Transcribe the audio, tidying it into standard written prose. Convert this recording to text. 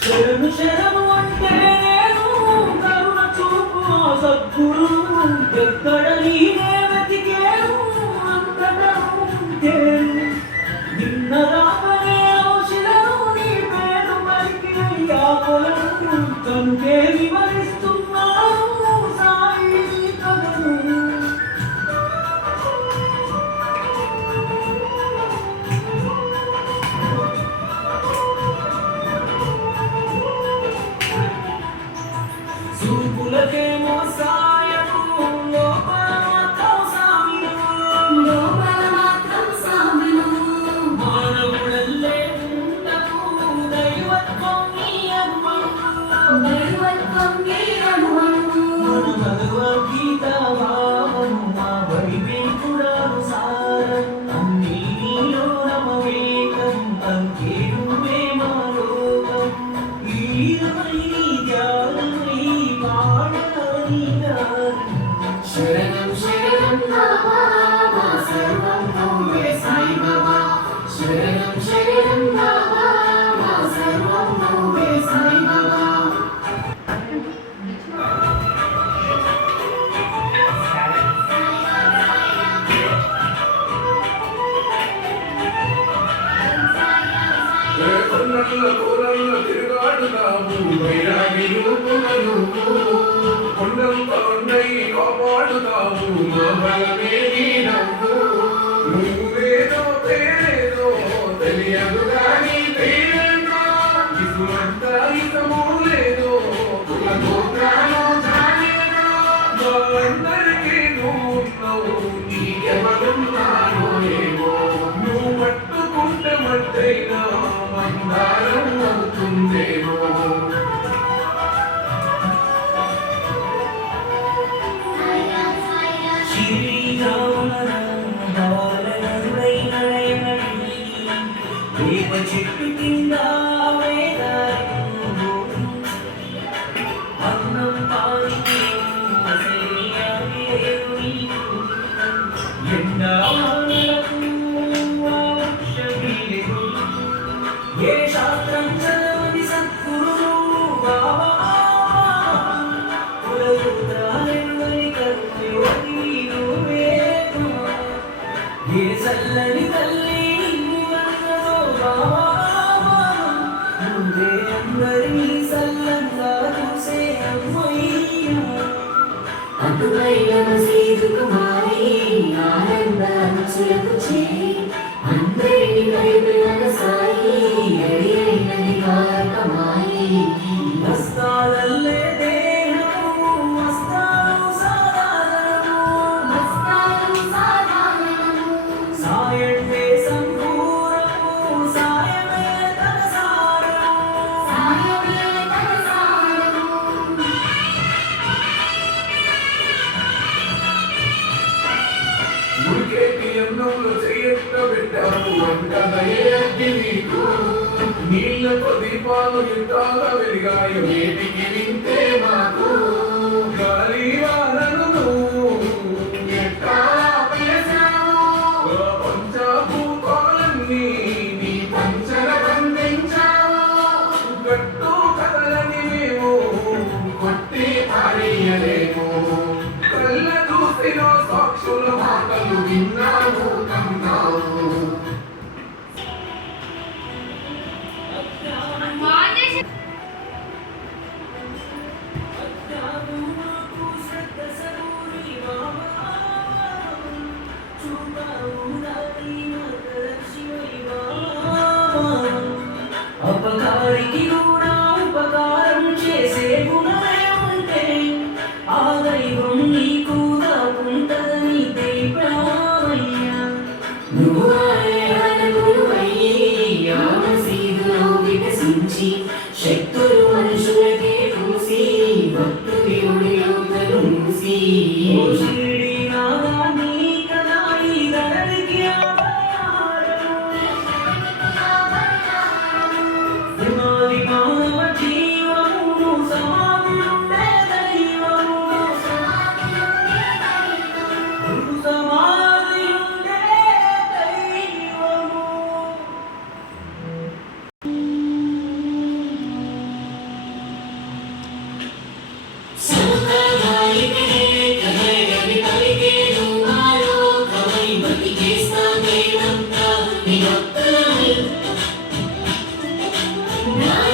శరణు శరణు అంటే కరుణ చూపు సద్గురు ఎక్కడ నీనే వెతికేను అంతటా ఉంటే నిన్న రామనే ఔషధము నీ పేరు మరికి యాపలను కనుకే వివరిస్తున్నాను సాయి కథను. చూపులకేమో సాయము లోపల మాత్రం సామిను మానవుడల్లే ఉండకు దైవత్వం నీ అనువను మన భగవద్గీత భావము మా బైబిల్ ఖురాను సారం అన్నీ నీలో నమవేకం అంకేరువే మా లోకం వీరమై ధ్యానమై శరణం శరణం బాబా సర్వం నౌవే సాయి బాబా శరణం శరణం బాబా సర్వం నౌవే సాయి బాబా. తిరుగాడుతాము వైరాగి రూపులను కొండంతా ఉన్నయి కాపాడుతాము మా బలమే నీ నవ్వు నువ్వేదో పేరేదో తెలియదు కానీ పేరేంటో ఇసుమంతా ఇసము లేదో కులగోత్రాలు జానేదో మా అందరికీ నువ్వు ఉన్నావు నీకెవరున్నానో ఏమో నువ్వు పట్టుకుంటే మట్టైనా మందారం అవుతుందేమో. చెట్టు కింద అన్నం పాని ఎండా ఏ శాస్త్రం చదవని సద్గురు ఏ చల్లని తల్లి నువ్వే అందరినీ సల్లంగా చూసే అమ్మయ్యా అటువైన మసీదు కుమారి ఆనందానుచులకు చేరి అందరిని వైపున సాయి ఎడి అయినది కాకమాయి మస్తాలల్లే దేహము మస్తాలు సాధారణము సాయంటే సంపూర్ణము సాయమే తన సారము ఉడికేటి అన్నంలో చెయ్యట్ట పెట్టాము వంటదయ్యేది నీకు నీళ్ళతో దీపాలు ఇంటాగా వెలిగాయ వేటికి వింటే మాకు గాలి వానను నువ్వు ఎట్టా ఆపేశావు పంచభూతాలన్నీ నీ పంచన బంధించావు గట్టు కదలని మేము కొట్టి పారేయలేము కళ్ళ చూసిన సాక్షుల మాటలు విన్నాము కన్నాము. అపకారికి కూడా ఉపకారం చేసే గుణమే ఉంటే ఆ దైవం నీకు దాకుంటదని తెలిపామయ్యా. నువ్వు మసీదులో వికసించి శక్తులు మనుషులకే పూసి భక్తుడి ఒడిలోకలు మూసి పునాది న్యాయ